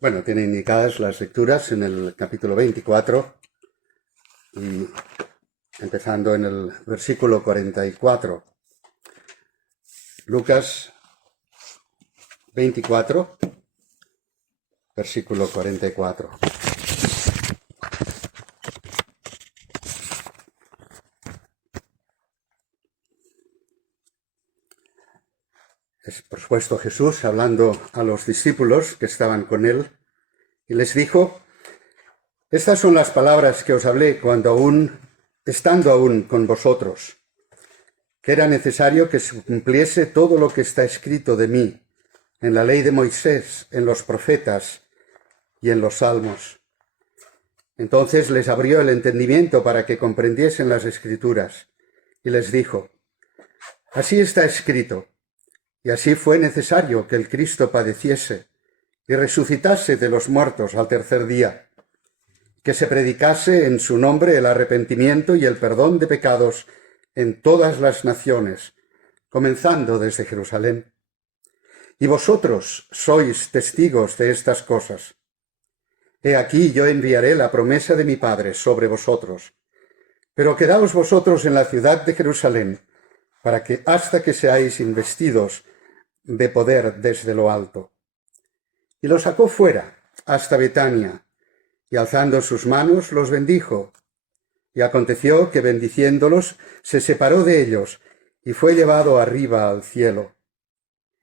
Bueno, tiene indicadas las lecturas en el capítulo 24 y empezando en el versículo 44. Lucas 24, versículo 44. Es, por supuesto, Jesús hablando a los discípulos que estaban con él y les dijo: estas son las palabras que os hablé estando aún con vosotros, que era necesario que se cumpliese todo lo que está escrito de mí en la ley de Moisés, en los profetas y en los salmos. Entonces les abrió el entendimiento para que comprendiesen las Escrituras y les dijo: así está escrito, y así fue necesario que el Cristo padeciese y resucitase de los muertos al tercer día, que se predicase en su nombre el arrepentimiento y el perdón de pecados en todas las naciones, comenzando desde Jerusalén. Y vosotros sois testigos de estas cosas. He aquí yo enviaré la promesa de mi Padre sobre vosotros, pero quedaos vosotros en la ciudad de Jerusalén, para que hasta que seáis investidos de poder desde lo alto. Y los sacó fuera hasta Betania, y alzando sus manos los bendijo. Y aconteció que bendiciéndolos se separó de ellos y fue llevado arriba al cielo.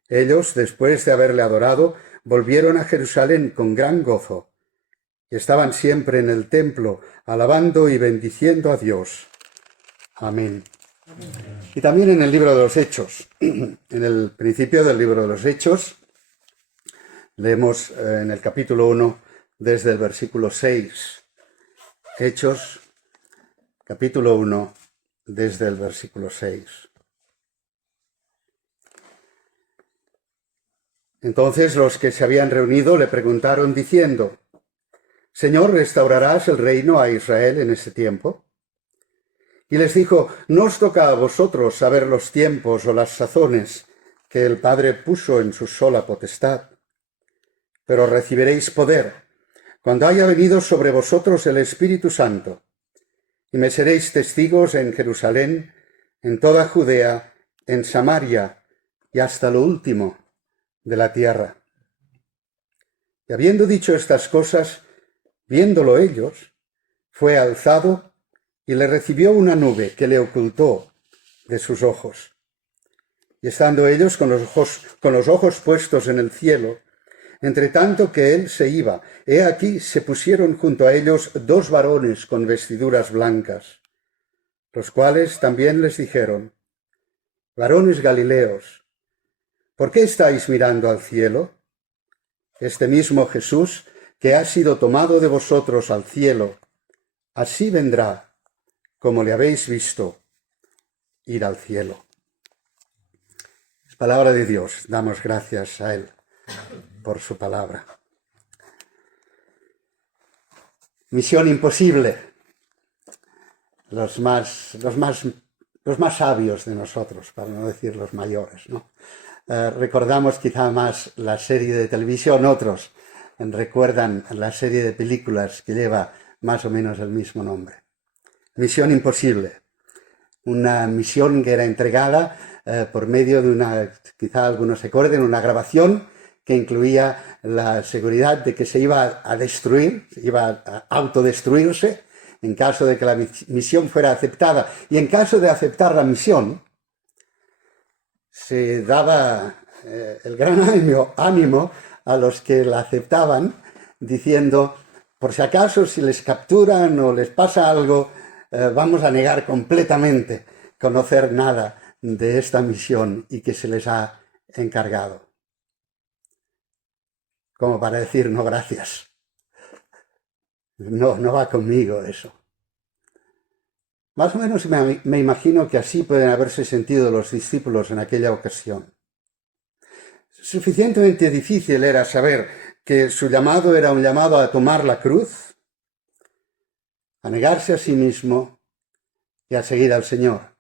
Ellos, después de haberle adorado, volvieron a Jerusalén con gran gozo, y estaban siempre en el templo, alabando y bendiciendo a Dios. Amén. Y también en el libro de los Hechos, en el principio del libro de los Hechos, leemos en el capítulo 1, desde el versículo 6. Hechos, capítulo 1, desde el versículo 6. Entonces los que se habían reunido le preguntaron diciendo: Señor, ¿restaurarás el reino a Israel en este tiempo? Y les dijo: no os toca a vosotros saber los tiempos o las sazones que el Padre puso en su sola potestad, pero recibiréis poder cuando haya venido sobre vosotros el Espíritu Santo, y me seréis testigos en Jerusalén, en toda Judea, en Samaria y hasta lo último de la tierra. Y habiendo dicho estas cosas, viéndolo ellos, fue alzado y le recibió una nube que le ocultó de sus ojos. Y estando ellos con los ojos puestos en el cielo, entre tanto que él se iba, he aquí se pusieron junto a ellos dos varones con vestiduras blancas, los cuales también les dijeron: varones Galileos, ¿por qué estáis mirando al cielo? Este mismo Jesús, que ha sido tomado de vosotros al cielo, así vendrá como le habéis visto ir al cielo. Es palabra de Dios, damos gracias a Él por su palabra. Misión imposible. Los más sabios de nosotros, para no decir los mayores, ¿no? Recordamos quizá más la serie de televisión, otros recuerdan la serie de películas que lleva más o menos el mismo nombre. Misión imposible. Una misión que era entregada por medio de quizá algunos se acuerden, una grabación que incluía la seguridad de que se iba a destruir, iba a autodestruirse en caso de que la misión fuera aceptada. Y en caso de aceptar la misión, se daba el gran ánimo a los que la aceptaban, diciendo: por si acaso, si les capturan o les pasa algo, vamos a negar completamente conocer nada de esta misión y que se les ha encargado. Como para decir: no, gracias. No va conmigo eso. Más o menos me imagino que así pueden haberse sentido los discípulos en aquella ocasión. Suficientemente difícil era saber que su llamado era un llamado a tomar la cruz, a negarse a sí mismo y a seguir al Señor.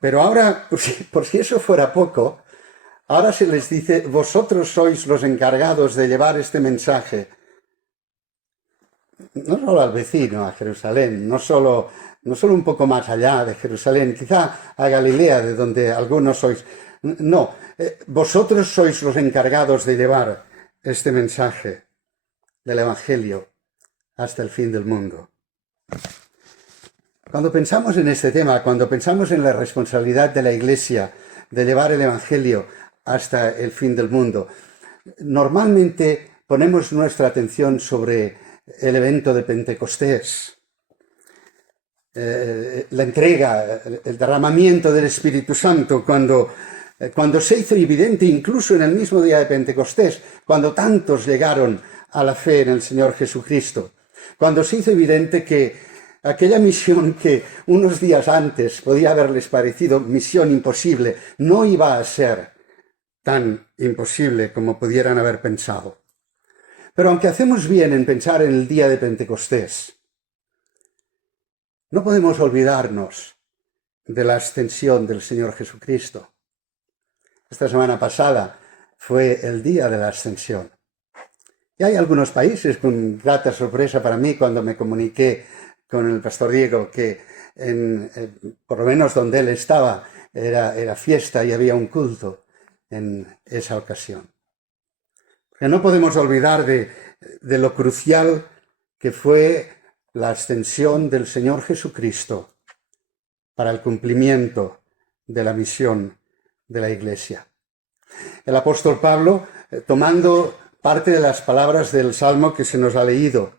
Pero ahora, por si eso fuera poco, Ahora se les dice, vosotros sois los encargados de llevar este mensaje, no solo al vecino, a Jerusalén, no solo un poco más allá de Jerusalén, quizá a Galilea, de donde algunos sois. No, vosotros sois los encargados de llevar este mensaje del Evangelio hasta el fin del mundo. Cuando pensamos en este tema, cuando pensamos en la responsabilidad de la Iglesia de llevar el Evangelio hasta el fin del mundo, normalmente ponemos nuestra atención sobre el evento de Pentecostés, la entrega, el derramamiento del Espíritu Santo, cuando se hizo evidente, incluso en el mismo día de Pentecostés, cuando tantos llegaron a la fe en el Señor Jesucristo, cuando se hizo evidente que aquella misión que unos días antes podía haberles parecido misión imposible, no iba a ser tan imposible como pudieran haber pensado. Pero aunque hacemos bien en pensar en el día de Pentecostés, no podemos olvidarnos de la ascensión del Señor Jesucristo. Esta semana pasada fue el día de la ascensión. Y hay algunos países, con grata sorpresa para mí, cuando me comuniqué con el pastor Diego, que por lo menos donde él estaba era fiesta y había un culto en esa ocasión. Porque no podemos olvidar de lo crucial que fue la ascensión del Señor Jesucristo para el cumplimiento de la misión de la Iglesia. El apóstol Pablo, tomando parte de las palabras del Salmo que se nos ha leído,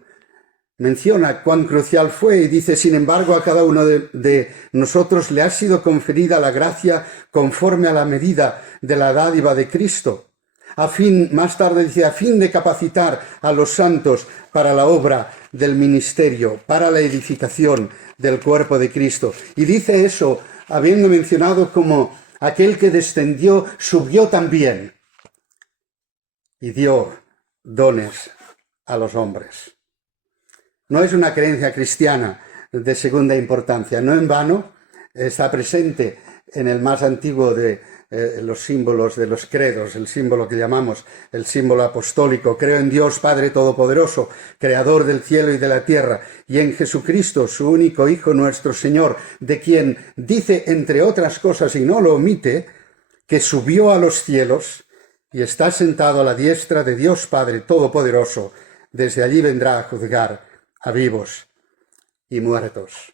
menciona cuán crucial fue y dice, sin embargo, a cada uno de nosotros le ha sido conferida la gracia conforme a la medida de la dádiva de Cristo. Más tarde dice, a fin de capacitar a los santos para la obra del ministerio, para la edificación del cuerpo de Cristo. Y dice eso, habiendo mencionado como aquel que descendió, subió también y dio dones a los hombres. No es una creencia cristiana de segunda importancia. No en vano está presente en el más antiguo de los símbolos de los credos, el símbolo que llamamos el símbolo apostólico. Creo en Dios Padre Todopoderoso, Creador del cielo y de la tierra, y en Jesucristo, su único Hijo, nuestro Señor, de quien dice, entre otras cosas, y no lo omite, que subió a los cielos y está sentado a la diestra de Dios Padre Todopoderoso. Desde allí vendrá a juzgar a vivos y muertos.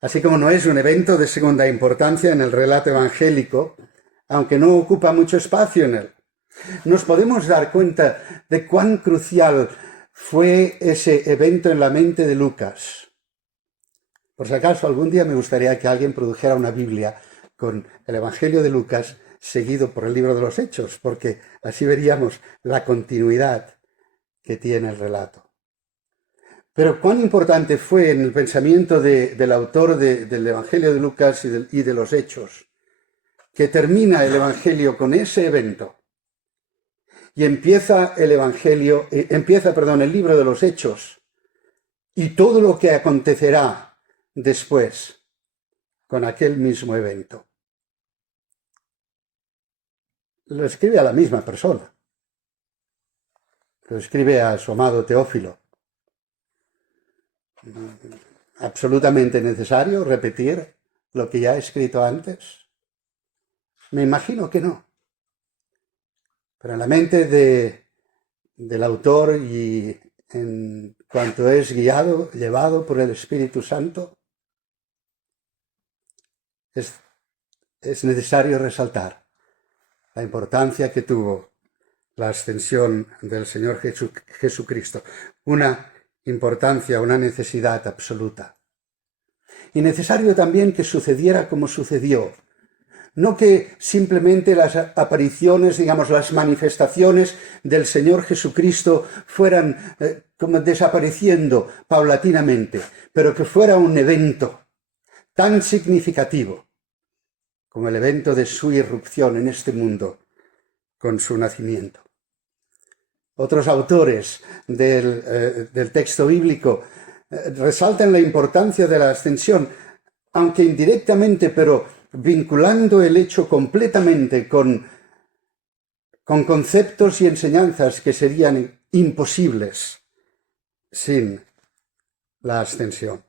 Así como no es un evento de segunda importancia en el relato evangélico, aunque no ocupa mucho espacio en él, nos podemos dar cuenta de cuán crucial fue ese evento en la mente de Lucas. Por si acaso, algún día me gustaría que alguien produjera una Biblia con el Evangelio de Lucas seguido por el libro de los Hechos, porque así veríamos la continuidad que tiene el relato. Pero cuán importante fue en el pensamiento del autor del Evangelio de Lucas y de los Hechos, que termina el Evangelio con ese evento y empieza el libro de los Hechos y todo lo que acontecerá después con aquel mismo evento. Lo escribe a la misma persona. Lo escribe a su amado Teófilo. ¿Absolutamente necesario repetir lo que ya he escrito antes? Me imagino que no. Pero en la mente del autor y en cuanto es llevado por el Espíritu Santo, es necesario resaltar la importancia que tuvo la ascensión del Señor Jesucristo. Una importancia, una necesidad absoluta. Y necesario también que sucediera como sucedió. No que simplemente las apariciones, digamos, las manifestaciones del Señor Jesucristo fueran como desapareciendo paulatinamente, pero que fuera un evento tan significativo como el evento de su irrupción en este mundo con su nacimiento. Otros autores del texto bíblico resaltan la importancia de la ascensión, aunque indirectamente, pero vinculando el hecho completamente con con conceptos y enseñanzas que serían imposibles sin la ascensión.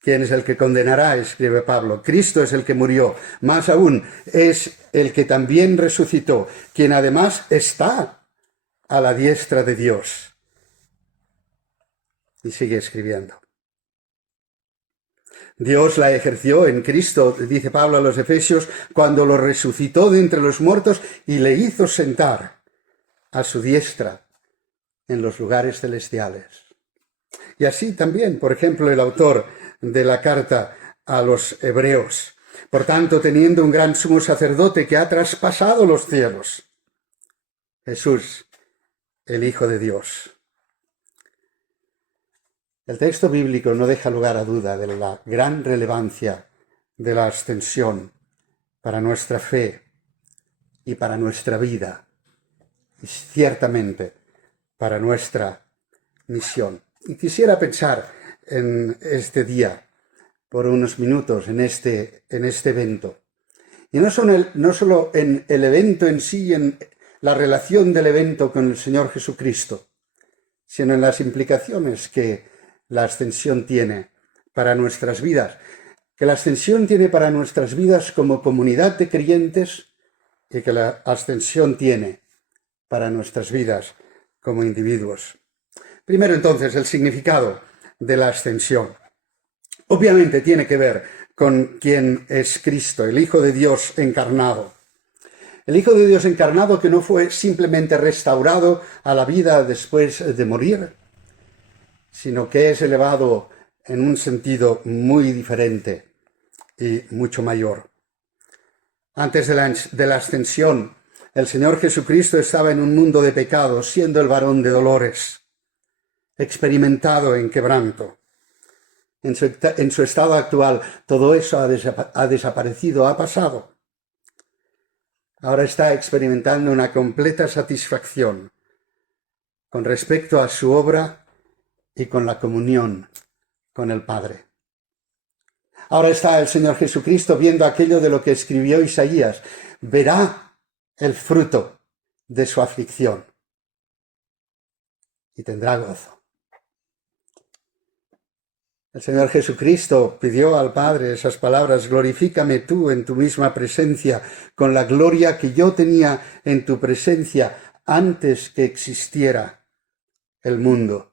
¿Quién es el que condenará?, escribe Pablo. Cristo es el que murió. Más aún, es el que también resucitó, quien además está a la diestra de Dios. Y sigue escribiendo. Dios la ejerció en Cristo, dice Pablo a los Efesios, cuando lo resucitó de entre los muertos y le hizo sentar a su diestra en los lugares celestiales. Y así también, por ejemplo, el autor de la carta a los Hebreos. Por tanto, teniendo un gran sumo sacerdote que ha traspasado los cielos, Jesús, el Hijo de Dios. El texto bíblico no deja lugar a duda de la gran relevancia de la ascensión para nuestra fe y para nuestra vida, y ciertamente para nuestra misión. Y quisiera pensar en este día, por unos minutos, en este evento. Y no solo en el evento en sí, en la relación del evento con el Señor Jesucristo, sino en las implicaciones que la ascensión tiene para nuestras vidas, que la ascensión tiene para nuestras vidas como comunidad de creyentes y que la ascensión tiene para nuestras vidas como individuos. Primero, entonces, el significado de la ascensión. Obviamente tiene que ver con quién es Cristo, el Hijo de Dios encarnado. El Hijo de Dios encarnado que no fue simplemente restaurado a la vida después de morir, sino que es elevado en un sentido muy diferente y mucho mayor. Antes de la ascensión, el Señor Jesucristo estaba en un mundo de pecados, siendo el varón de dolores, experimentado en quebranto. En su estado actual, todo eso ha desaparecido, ha pasado. Ahora está experimentando una completa satisfacción con respecto a su obra y con la comunión con el Padre. Ahora está el Señor Jesucristo viendo aquello de lo que escribió Isaías. Verá el fruto de su aflicción y tendrá gozo. El Señor Jesucristo pidió al Padre esas palabras: glorifícame tú en tu misma presencia, con la gloria que yo tenía en tu presencia antes que existiera el mundo.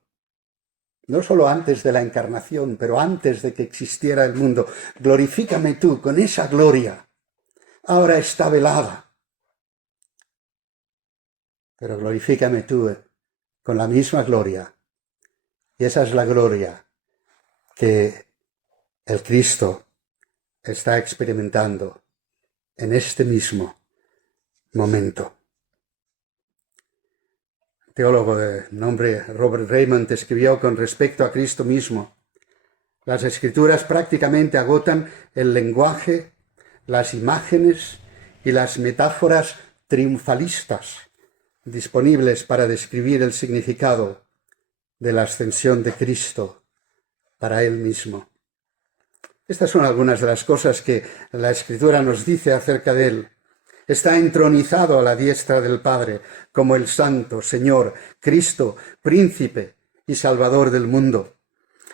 No solo antes de la encarnación, pero antes de que existiera el mundo. Glorifícame tú con esa gloria. Ahora está velada. Pero glorifícame tú con la misma gloria. Y esa es la gloria que el Cristo está experimentando en este mismo momento. El teólogo de nombre Robert Raymond escribió con respecto a Cristo mismo: las Escrituras prácticamente agotan el lenguaje, las imágenes y las metáforas triunfalistas disponibles para describir el significado de la ascensión de Cristo para Él mismo. Estas son algunas de las cosas que la Escritura nos dice acerca de Él. Está entronizado a la diestra del Padre como el Santo, Señor, Cristo, Príncipe y Salvador del mundo.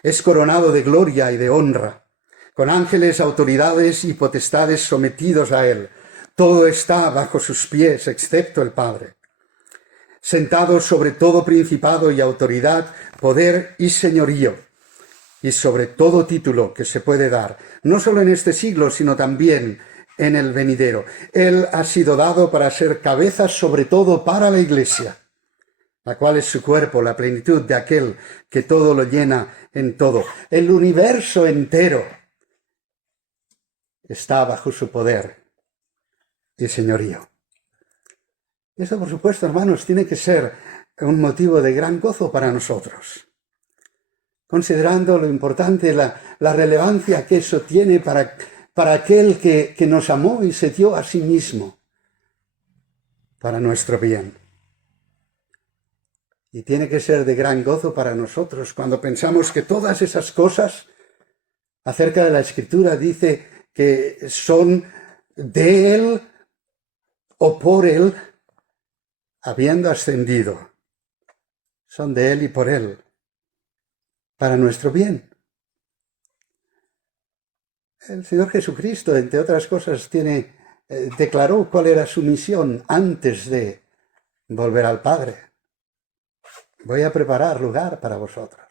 Es coronado de gloria y de honra, con ángeles, autoridades y potestades sometidos a Él. Todo está bajo sus pies, excepto el Padre. Sentado sobre todo principado y autoridad, poder y señorío, y sobre todo título que se puede dar, no solo en este siglo, sino también en el venidero. Él ha sido dado para ser cabeza sobre todo para la Iglesia, la cual es su cuerpo, la plenitud de aquel que todo lo llena en todo. El universo entero está bajo su poder y señorío. Eso, por supuesto, hermanos, tiene que ser un motivo de gran gozo para nosotros, considerando lo importante, la relevancia que eso tiene para aquel que nos amó y se dio a sí mismo para nuestro bien. Y tiene que ser de gran gozo para nosotros cuando pensamos que todas esas cosas acerca de la Escritura dice que son de Él, o por Él, habiendo ascendido, son de Él y por Él, para nuestro bien. El Señor Jesucristo, entre otras cosas, declaró cuál era su misión antes de volver al Padre. Voy a preparar lugar para vosotros.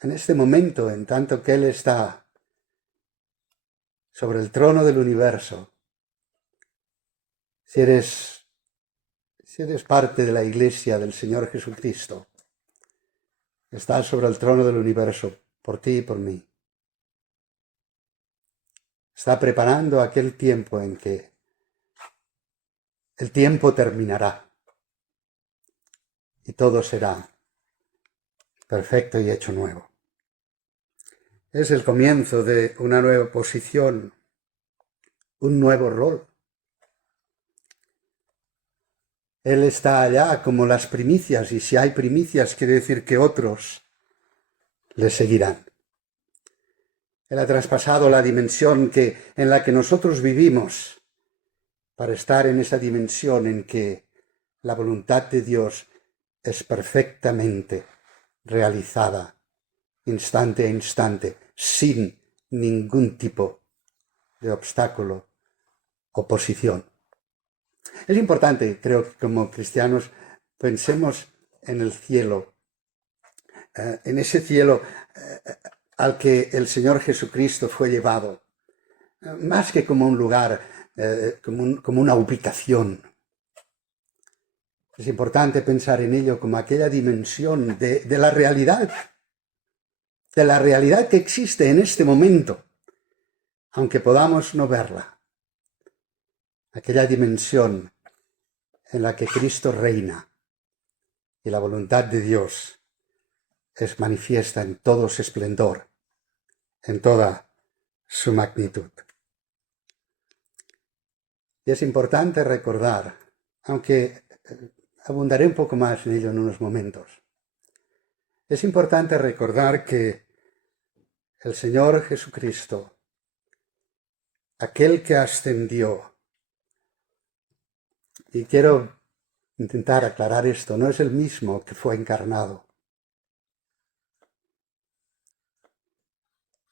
En este momento, en tanto que Él está sobre el trono del universo, si eres parte de la Iglesia del Señor Jesucristo, estás sobre el trono del universo por ti y por mí. Está preparando aquel tiempo en que el tiempo terminará y todo será perfecto y hecho nuevo. Es el comienzo de una nueva posición, un nuevo rol. Él está allá como las primicias, y si hay primicias quiere decir que otros le seguirán. Él ha traspasado la dimensión en la que nosotros vivimos para estar en esa dimensión en que la voluntad de Dios es perfectamente realizada, instante a instante, sin ningún tipo de obstáculo, oposición. Es importante, creo que como cristianos pensemos en el cielo, en ese cielo al que el Señor Jesucristo fue llevado, más que como un lugar, como una ubicación. Es importante pensar en ello como aquella dimensión de la realidad que existe en este momento, aunque podamos no verla. Aquella dimensión en la que Cristo reina y la voluntad de Dios es manifiesta en todo su esplendor, en toda su magnitud. Y es importante recordar, aunque abundaré un poco más en ello en unos momentos, es importante recordar que el Señor Jesucristo, aquel que ascendió, y quiero intentar aclarar esto, no es el mismo que fue encarnado.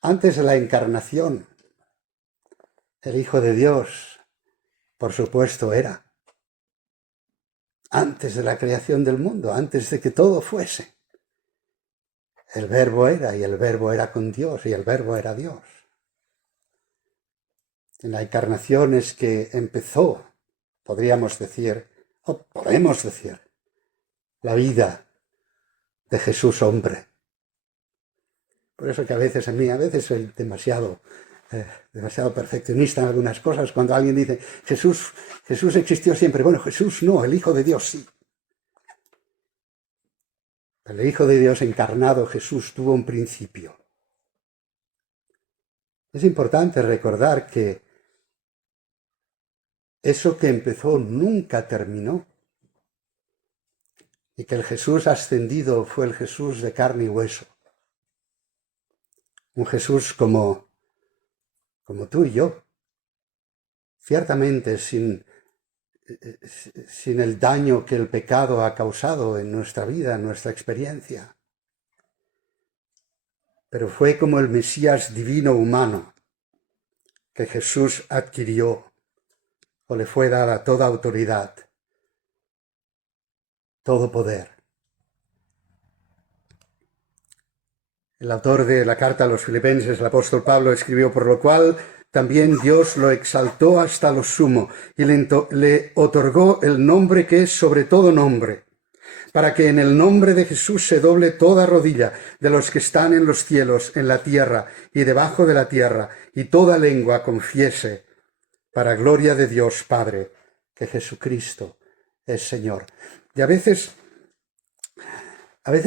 Antes de la encarnación, el Hijo de Dios, por supuesto, era. Antes de la creación del mundo, antes de que todo fuese. El Verbo era, y el Verbo era con Dios, y el Verbo era Dios. En la encarnación es que empezó, podemos decir, la vida de Jesús hombre. Por eso que a veces soy demasiado perfeccionista en algunas cosas. Cuando alguien dice, Jesús existió siempre. Bueno, Jesús no, el Hijo de Dios sí. El Hijo de Dios encarnado, Jesús, tuvo un principio. Es importante recordar que eso que empezó nunca terminó. Y que el Jesús ascendido fue el Jesús de carne y hueso. Un Jesús como tú y yo. Ciertamente sin el daño que el pecado ha causado en nuestra vida, en nuestra experiencia. Pero fue como el Mesías divino humano que Jesús adquirió o le fue dada toda autoridad, todo poder. El autor de la carta a los Filipenses, el apóstol Pablo, escribió: por lo cual también Dios lo exaltó hasta lo sumo y le otorgó el nombre que es sobre todo nombre, para que en el nombre de Jesús se doble toda rodilla de los que están en los cielos, en la tierra y debajo de la tierra, y toda lengua confiese, para gloria de Dios Padre, que Jesucristo es Señor. Y a veces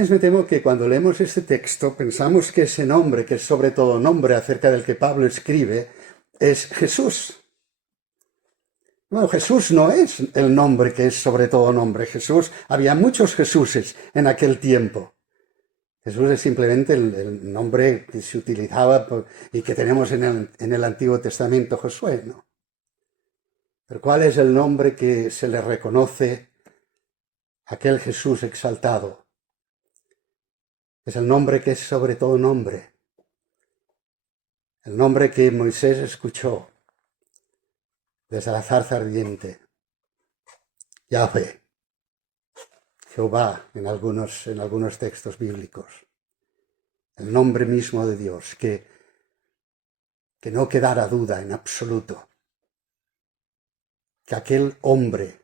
me temo que cuando leemos este texto pensamos que ese nombre, que es sobre todo nombre acerca del que Pablo escribe, es Jesús. Bueno, Jesús no es el nombre que es sobre todo nombre. Había muchos Jesuses en aquel tiempo. Jesús es simplemente el nombre que se utilizaba y que tenemos en el Antiguo Testamento, Josué, ¿no? Pero ¿cuál es el nombre que se le reconoce a aquel Jesús exaltado? Es el nombre que es sobre todo nombre. El nombre que Moisés escuchó desde la zarza ardiente. Yahvé, Jehová en algunos textos bíblicos. El nombre mismo de Dios, que no quedara duda en absoluto. Que aquel hombre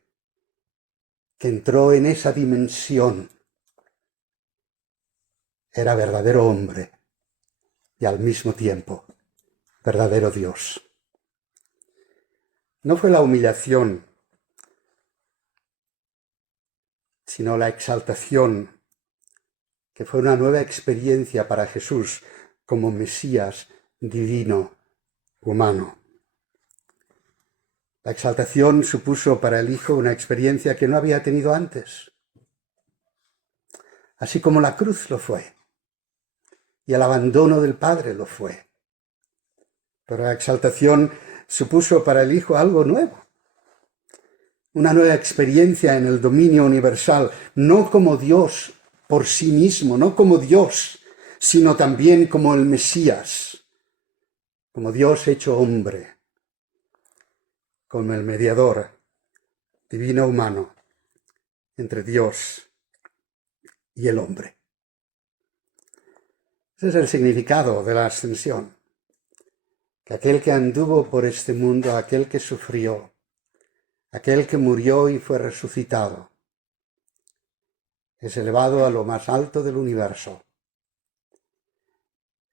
que entró en esa dimensión era verdadero hombre y al mismo tiempo verdadero Dios. No fue la humillación, sino la exaltación, que fue una nueva experiencia para Jesús como Mesías divino, humano. La exaltación supuso para el Hijo una experiencia que no había tenido antes, así como la cruz lo fue, y el abandono del Padre lo fue. Pero la exaltación supuso para el Hijo algo nuevo, una nueva experiencia en el dominio universal, no como Dios por sí mismo, no como Dios, sino también como el Mesías, como Dios hecho hombre, como el mediador divino humano entre Dios y el hombre. Ese es el significado de la ascensión, que aquel que anduvo por este mundo, aquel que sufrió, aquel que murió y fue resucitado, es elevado a lo más alto del universo.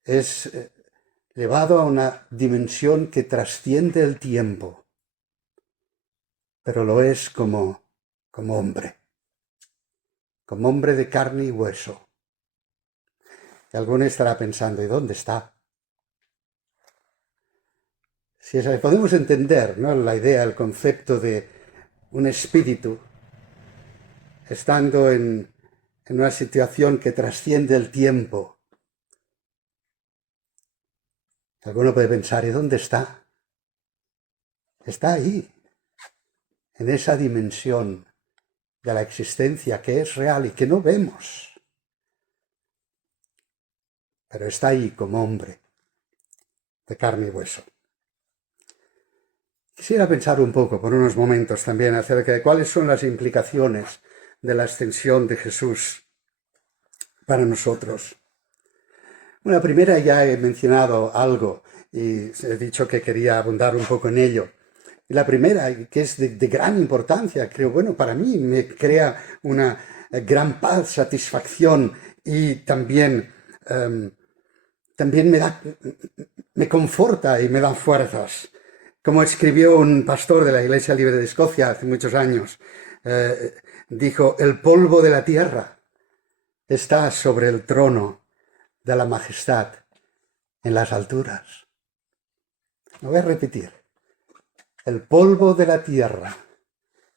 Es elevado a una dimensión que trasciende el tiempo, pero lo es como hombre de carne y hueso. Y alguno estará pensando, ¿y dónde está? Si podemos entender, ¿no?, la idea, el concepto de un espíritu estando en una situación que trasciende el tiempo. Alguno puede pensar, ¿y dónde está? Está ahí, en esa dimensión de la existencia que es real y que no vemos. Pero está ahí como hombre, de carne y hueso. Quisiera pensar un poco por unos momentos también acerca de cuáles son las implicaciones de la ascensión de Jesús para nosotros. Bueno, la primera ya he mencionado algo y he dicho que quería abundar un poco en ello. Y la primera, que es de gran importancia, creo, bueno, para mí me crea una gran paz, satisfacción y también me conforta y me da fuerzas. Como escribió un pastor de la Iglesia Libre de Escocia hace muchos años, dijo, el polvo de la tierra está sobre el trono de la majestad en las alturas. Lo voy a repetir. El polvo de la tierra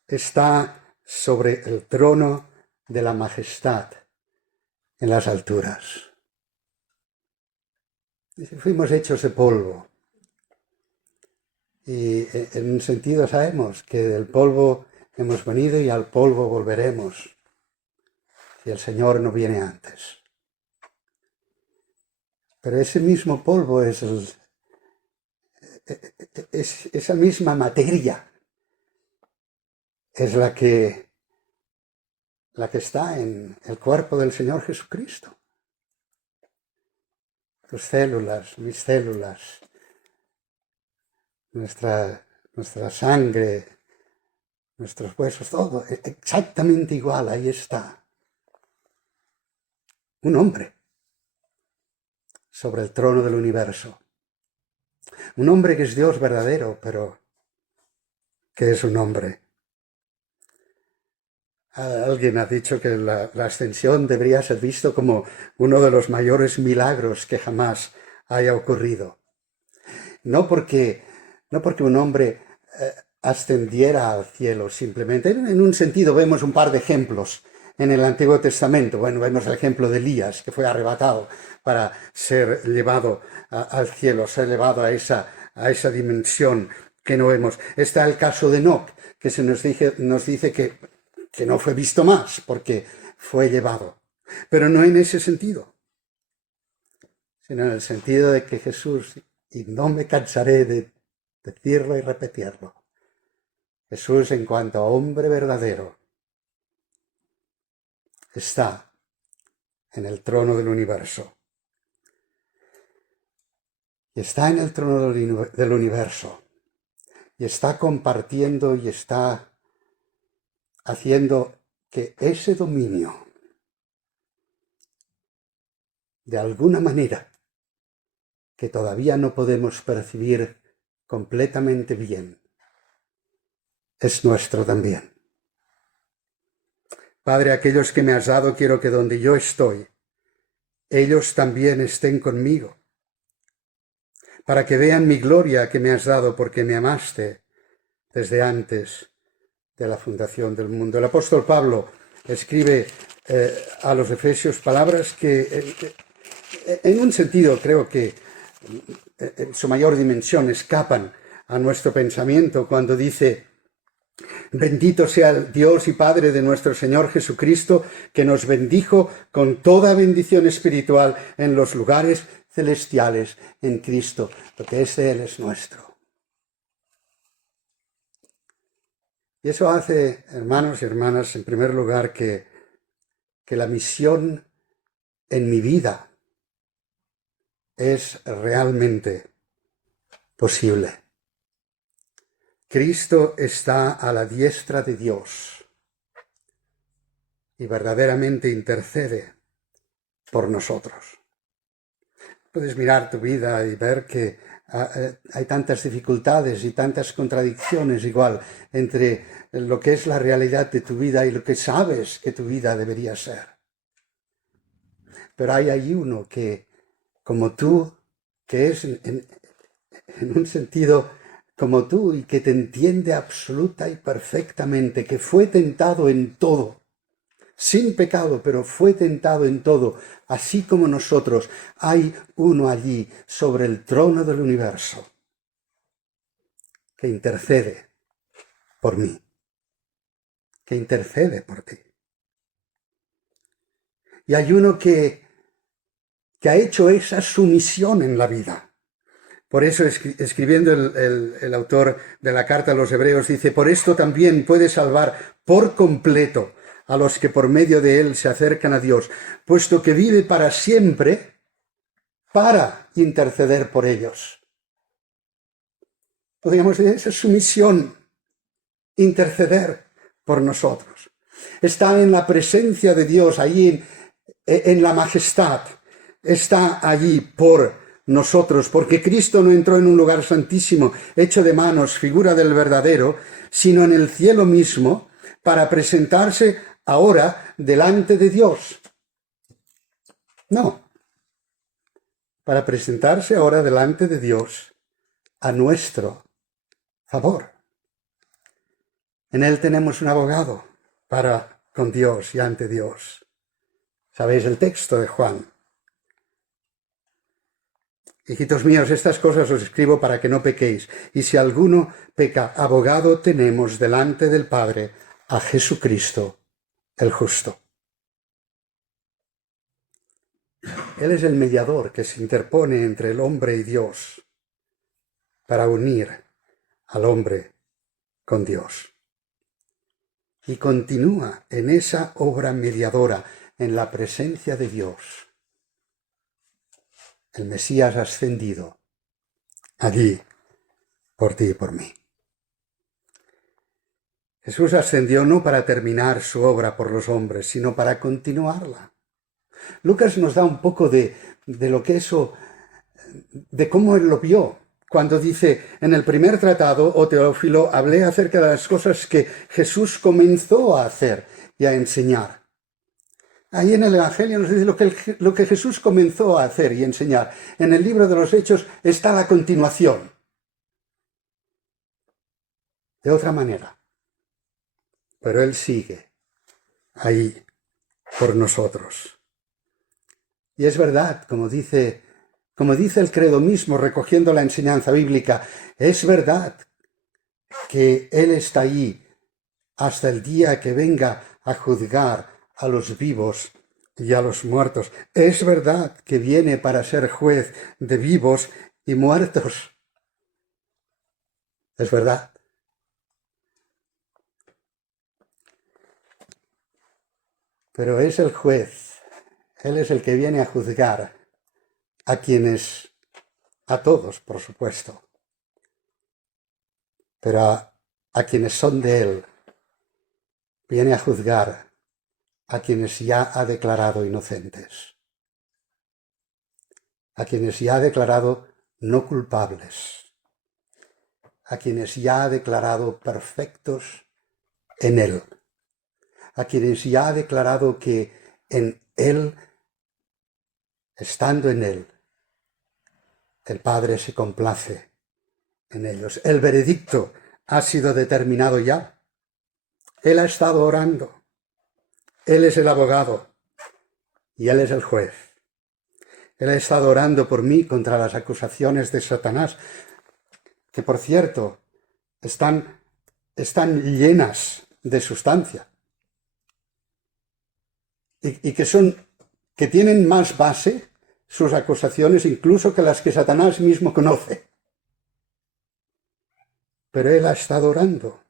está sobre el trono de la majestad en las alturas. Y si fuimos hechos de polvo, y en un sentido sabemos que del polvo hemos venido y al polvo volveremos, si el Señor no viene antes. Pero ese mismo polvo es esa misma materia, es la que está en el cuerpo del Señor Jesucristo. Tus células, mis células, nuestra sangre, nuestros huesos, todo exactamente igual, ahí está. Un hombre sobre el trono del universo. Un hombre que es Dios verdadero, pero que es un hombre. Alguien ha dicho que la ascensión debería ser visto como uno de los mayores milagros que jamás haya ocurrido. No porque un hombre ascendiera al cielo simplemente. En un sentido vemos un par de ejemplos en el Antiguo Testamento. Bueno, vemos el ejemplo de Elías, que fue arrebatado para ser llevado al cielo, ser llevado a esa dimensión que no vemos. Está el caso de Enoc, que nos dice que no fue visto más porque fue llevado. Pero no en ese sentido, sino en el sentido de que Jesús, y no me cansaré de decirlo y repetirlo, Jesús en cuanto a hombre verdadero está en el trono del universo. Y está en el trono del universo. Y está compartiendo y está haciendo que ese dominio, de alguna manera, que todavía no podemos percibir completamente bien, es nuestro también. Padre, aquellos que me has dado, quiero que donde yo estoy, ellos también estén conmigo, para que vean mi gloria que me has dado porque me amaste desde antes de la fundación del mundo. El apóstol Pablo escribe a los Efesios palabras que en un sentido creo que en su mayor dimensión escapan a nuestro pensamiento cuando dice: bendito sea el Dios y Padre de nuestro Señor Jesucristo, que nos bendijo con toda bendición espiritual en los lugares celestiales en Cristo. Lo que es de Él es nuestro. Y eso hace, hermanos y hermanas, en primer lugar, que la misión en mi vida es realmente posible. Cristo está a la diestra de Dios y verdaderamente intercede por nosotros. Puedes mirar tu vida y ver que hay tantas dificultades y tantas contradicciones igual entre lo que es la realidad de tu vida y lo que sabes que tu vida debería ser. Pero hay ahí uno que, como tú, que es en un sentido como tú y que te entiende absoluta y perfectamente, que fue tentado en todo, sin pecado, pero fue tentado en todo, así como nosotros. Hay uno allí sobre el trono del universo que intercede por mí, que intercede por ti. Y hay uno que ha hecho esa sumisión en la vida. Por eso, escribiendo el autor de la carta a los Hebreos, dice: por esto también puede salvar por completo a los que por medio de él se acercan a Dios, puesto que vive para siempre para interceder por ellos. Podríamos decir, esa es su misión, interceder por nosotros. Está en la presencia de Dios, allí en la majestad, está allí por nosotros, porque Cristo no entró en un lugar santísimo, hecho de manos, figura del verdadero, sino en el cielo mismo, para presentarse ahora delante de Dios. No, para presentarse ahora delante de Dios a nuestro favor. En Él tenemos un abogado para con Dios y ante Dios. ¿Sabéis el texto de Juan? Hijitos míos, estas cosas os escribo para que no pequéis. Y si alguno peca, abogado tenemos delante del Padre, a Jesucristo, el justo. Él es el mediador que se interpone entre el hombre y Dios para unir al hombre con Dios. Y continúa en esa obra mediadora, en la presencia de Dios. El Mesías ascendido, allí, por ti y por mí. Jesús ascendió no para terminar su obra por los hombres, sino para continuarla. Lucas nos da un poco de lo que eso, de cómo él lo vio, cuando dice: en el primer tratado, oh Teófilo, hablé acerca de las cosas que Jesús comenzó a hacer y a enseñar. Ahí en el Evangelio nos dice lo que Jesús comenzó a hacer y enseñar. En el libro de los Hechos está la continuación. De otra manera. Pero Él sigue ahí por nosotros. Y es verdad, como dice el credo mismo, recogiendo la enseñanza bíblica, es verdad que Él está ahí hasta el día que venga a juzgar a los vivos y a los muertos. Es verdad que viene para ser juez de vivos y muertos. Es verdad. Pero es el juez. Él es el que viene a juzgar a todos, por supuesto, pero a quienes son de Él, viene a juzgar a quienes ya ha declarado inocentes, a quienes ya ha declarado no culpables, a quienes ya ha declarado perfectos en Él, a quienes ya ha declarado que en Él, estando en Él, el Padre se complace en ellos. El veredicto ha sido determinado ya. Él ha estado orando. Él es el abogado y Él es el juez. Él ha estado orando por mí contra las acusaciones de Satanás, que por cierto están llenas de sustancia y que tienen más base sus acusaciones incluso que las que Satanás mismo conoce. Pero Él ha estado orando.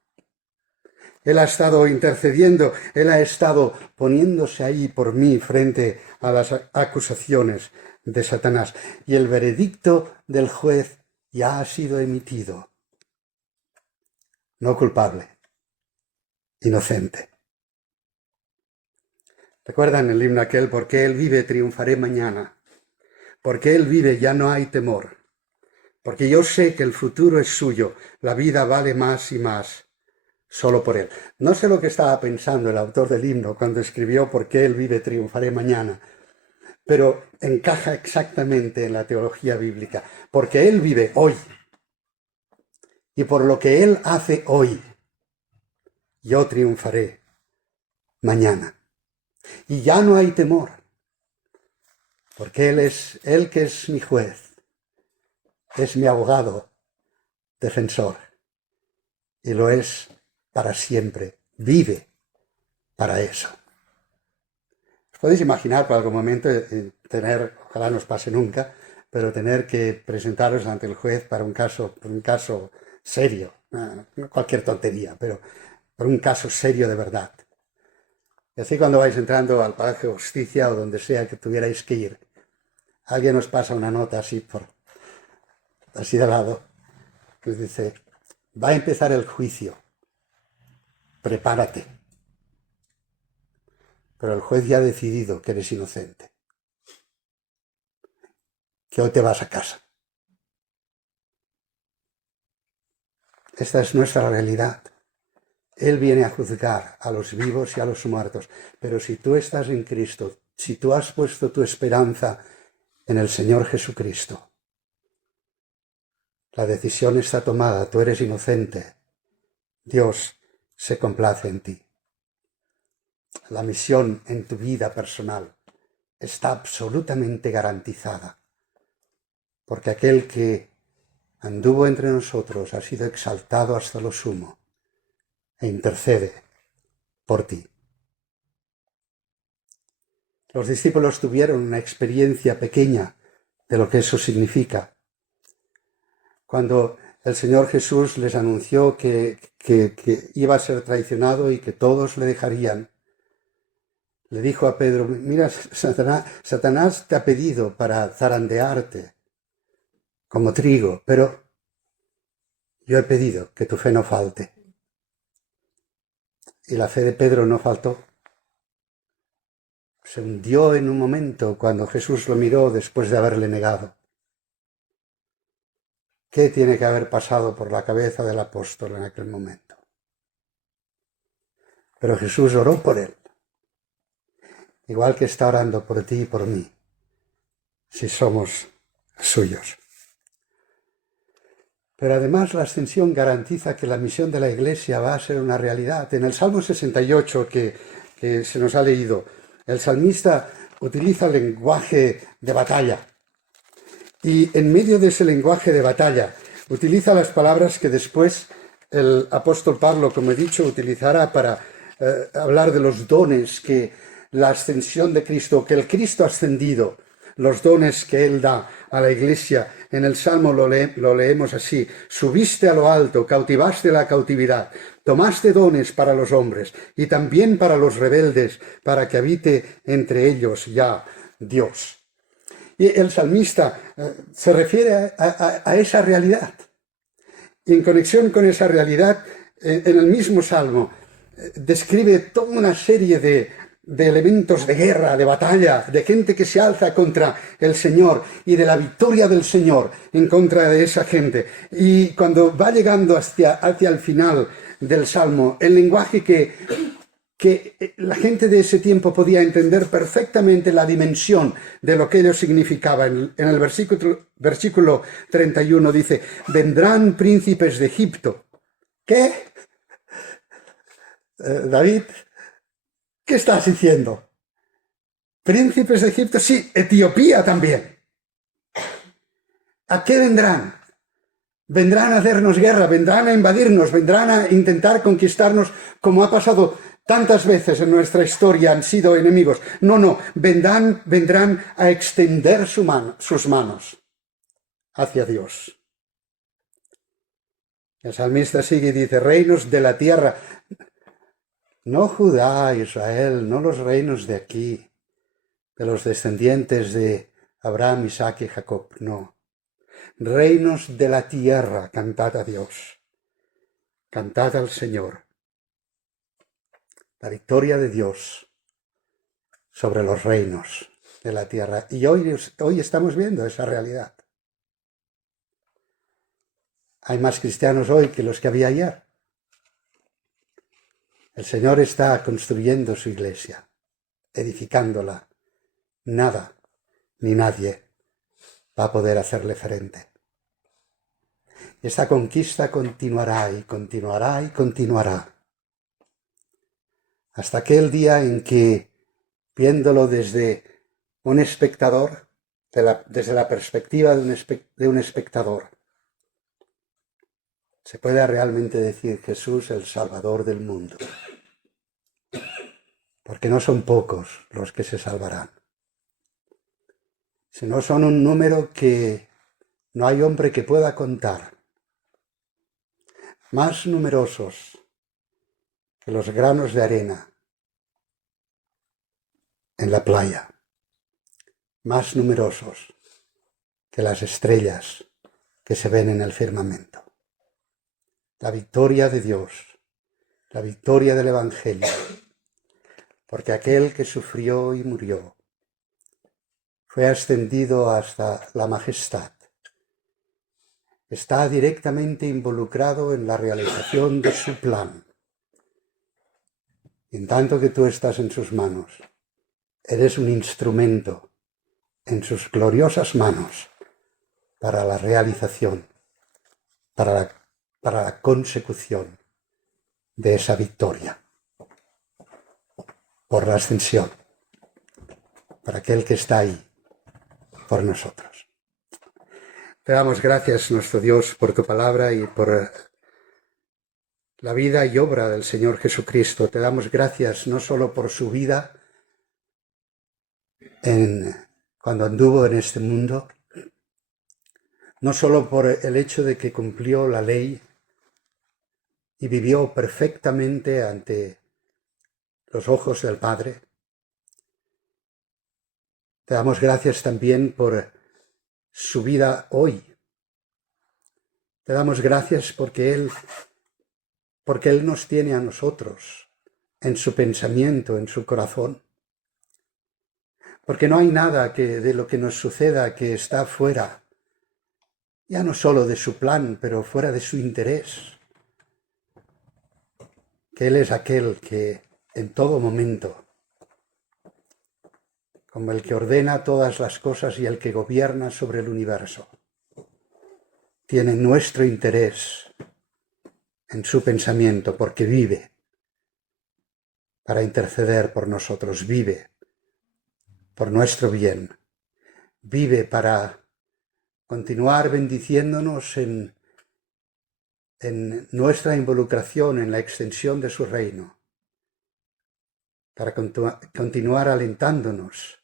Él ha estado intercediendo. Él ha estado poniéndose ahí por mí frente a las acusaciones de Satanás. Y el veredicto del juez ya ha sido emitido. No culpable. Inocente. ¿Recuerdan el himno aquel? Porque Él vive, triunfaré mañana. Porque Él vive, ya no hay temor. Porque yo sé que el futuro es suyo, la vida vale más y más, solo por Él. No sé lo que estaba pensando el autor del himno cuando escribió porque Él vive, triunfaré mañana, pero encaja exactamente en la teología bíblica, porque Él vive hoy, y por lo que Él hace hoy, yo triunfaré mañana. Y ya no hay temor, porque Él que es mi juez, es mi abogado, defensor, y lo es para siempre, vive para eso. ¿Os podéis imaginar por algún momento tener, ojalá no os pase nunca, pero tener que presentaros ante el juez por un caso serio, no cualquier tontería, pero por un caso serio de verdad? Y así cuando vais entrando al Palacio de Justicia o donde sea que tuvierais que ir, alguien os pasa una nota así de lado, que os dice, va a empezar el juicio, prepárate. Pero el juez ya ha decidido que eres inocente, que hoy te vas a casa. Esta es nuestra realidad. Él viene a juzgar a los vivos y a los muertos. Pero si tú estás en Cristo, si tú has puesto tu esperanza en el Señor Jesucristo, la decisión está tomada, tú eres inocente. Dios se complace en ti. La misión en tu vida personal está absolutamente garantizada, porque aquel que anduvo entre nosotros ha sido exaltado hasta lo sumo e intercede por ti. Los discípulos tuvieron una experiencia pequeña de lo que eso significa. Cuando el Señor Jesús les anunció que iba a ser traicionado y que todos le dejarían, le dijo a Pedro, mira, Satanás te ha pedido para zarandearte como trigo, pero yo he pedido que tu fe no falte. Y la fe de Pedro no faltó. Se hundió en un momento cuando Jesús lo miró después de haberle negado. ¿Qué tiene que haber pasado por la cabeza del apóstol en aquel momento? Pero Jesús oró por él, igual que está orando por ti y por mí, si somos suyos. Pero además la ascensión garantiza que la misión de la Iglesia va a ser una realidad. En el Salmo 68 que se nos ha leído, el salmista utiliza lenguaje de batalla. Y en medio de ese lenguaje de batalla utiliza las palabras que después el apóstol Pablo, como he dicho, utilizará para hablar de los dones que la ascensión de Cristo, que el Cristo ascendido, los dones que Él da a la iglesia. En el Salmo lo leemos así: subiste a lo alto, cautivaste la cautividad, tomaste dones para los hombres y también para los rebeldes, para que habite entre ellos ya Dios. Y el salmista se refiere a esa realidad. Y en conexión con esa realidad, en el mismo Salmo, describe toda una serie de elementos de guerra, de batalla, de gente que se alza contra el Señor y de la victoria del Señor en contra de esa gente. Y cuando va llegando hacia el final del Salmo, el lenguaje que la gente de ese tiempo podía entender perfectamente la dimensión de lo que ello significaba. En el versículo 31 dice: vendrán príncipes de Egipto. ¿Qué? David, ¿qué estás diciendo? ¿Príncipes de Egipto? Sí, Etiopía también. ¿A qué vendrán? Vendrán a hacernos guerra, vendrán a invadirnos, vendrán a intentar conquistarnos, como ha pasado tantas veces en nuestra historia. Han sido enemigos. No, vendrán a extender sus manos hacia Dios. El salmista sigue y dice: reinos de la tierra. No Judá, Israel, no los reinos de aquí, de los descendientes de Abraham, Isaac y Jacob, no. Reinos de la tierra, cantad a Dios, cantad al Señor. La victoria de Dios sobre los reinos de la tierra. Y hoy estamos viendo esa realidad. Hay más cristianos hoy que los que había ayer. El Señor está construyendo su iglesia, edificándola. Nada ni nadie va a poder hacerle frente. Esta conquista continuará y continuará y continuará, hasta aquel día en que, viéndolo desde un espectador, desde la perspectiva de un espectador, se pueda realmente decir: Jesús, el Salvador del mundo. Porque no son pocos los que se salvarán, sino son un número que no hay hombre que pueda contar, más numerosos que los granos de arena en la playa, más numerosos que las estrellas que se ven en el firmamento. La victoria de Dios, la victoria del Evangelio, porque aquel que sufrió y murió fue ascendido hasta la majestad. Está directamente involucrado en la realización de su plan. En tanto que tú estás en sus manos, eres un instrumento en sus gloriosas manos para la realización, para la consecución de esa victoria por la ascensión, para aquel que está ahí por nosotros. Te damos gracias, nuestro Dios, por tu palabra y por la vida y obra del Señor Jesucristo. Te damos gracias no solo por su vida cuando anduvo en este mundo, no solo por el hecho de que cumplió la ley y vivió perfectamente ante los ojos del Padre. Te damos gracias también por su vida hoy. Te damos gracias porque Él nos tiene a nosotros en su pensamiento, en su corazón. Porque no hay nada de lo que nos suceda que está fuera, ya no solo de su plan, pero fuera de su interés. Que Él es aquel que en todo momento, como el que ordena todas las cosas y el que gobierna sobre el universo, tiene nuestro interés en su pensamiento, porque vive para interceder por nosotros, vive por nuestro bien, vive para continuar bendiciéndonos en en nuestra involucración en la extensión de su reino, para continuar alentándonos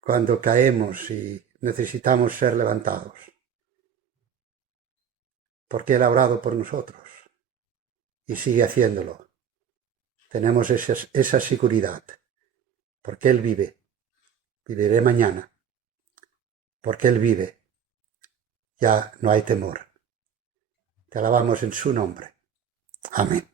cuando caemos y necesitamos ser levantados. Porque Él ha orado por nosotros y sigue haciéndolo. Tenemos esa seguridad, porque Él vive. Viviré mañana. Porque Él vive. Ya no hay temor. Te alabamos en su nombre. Amén.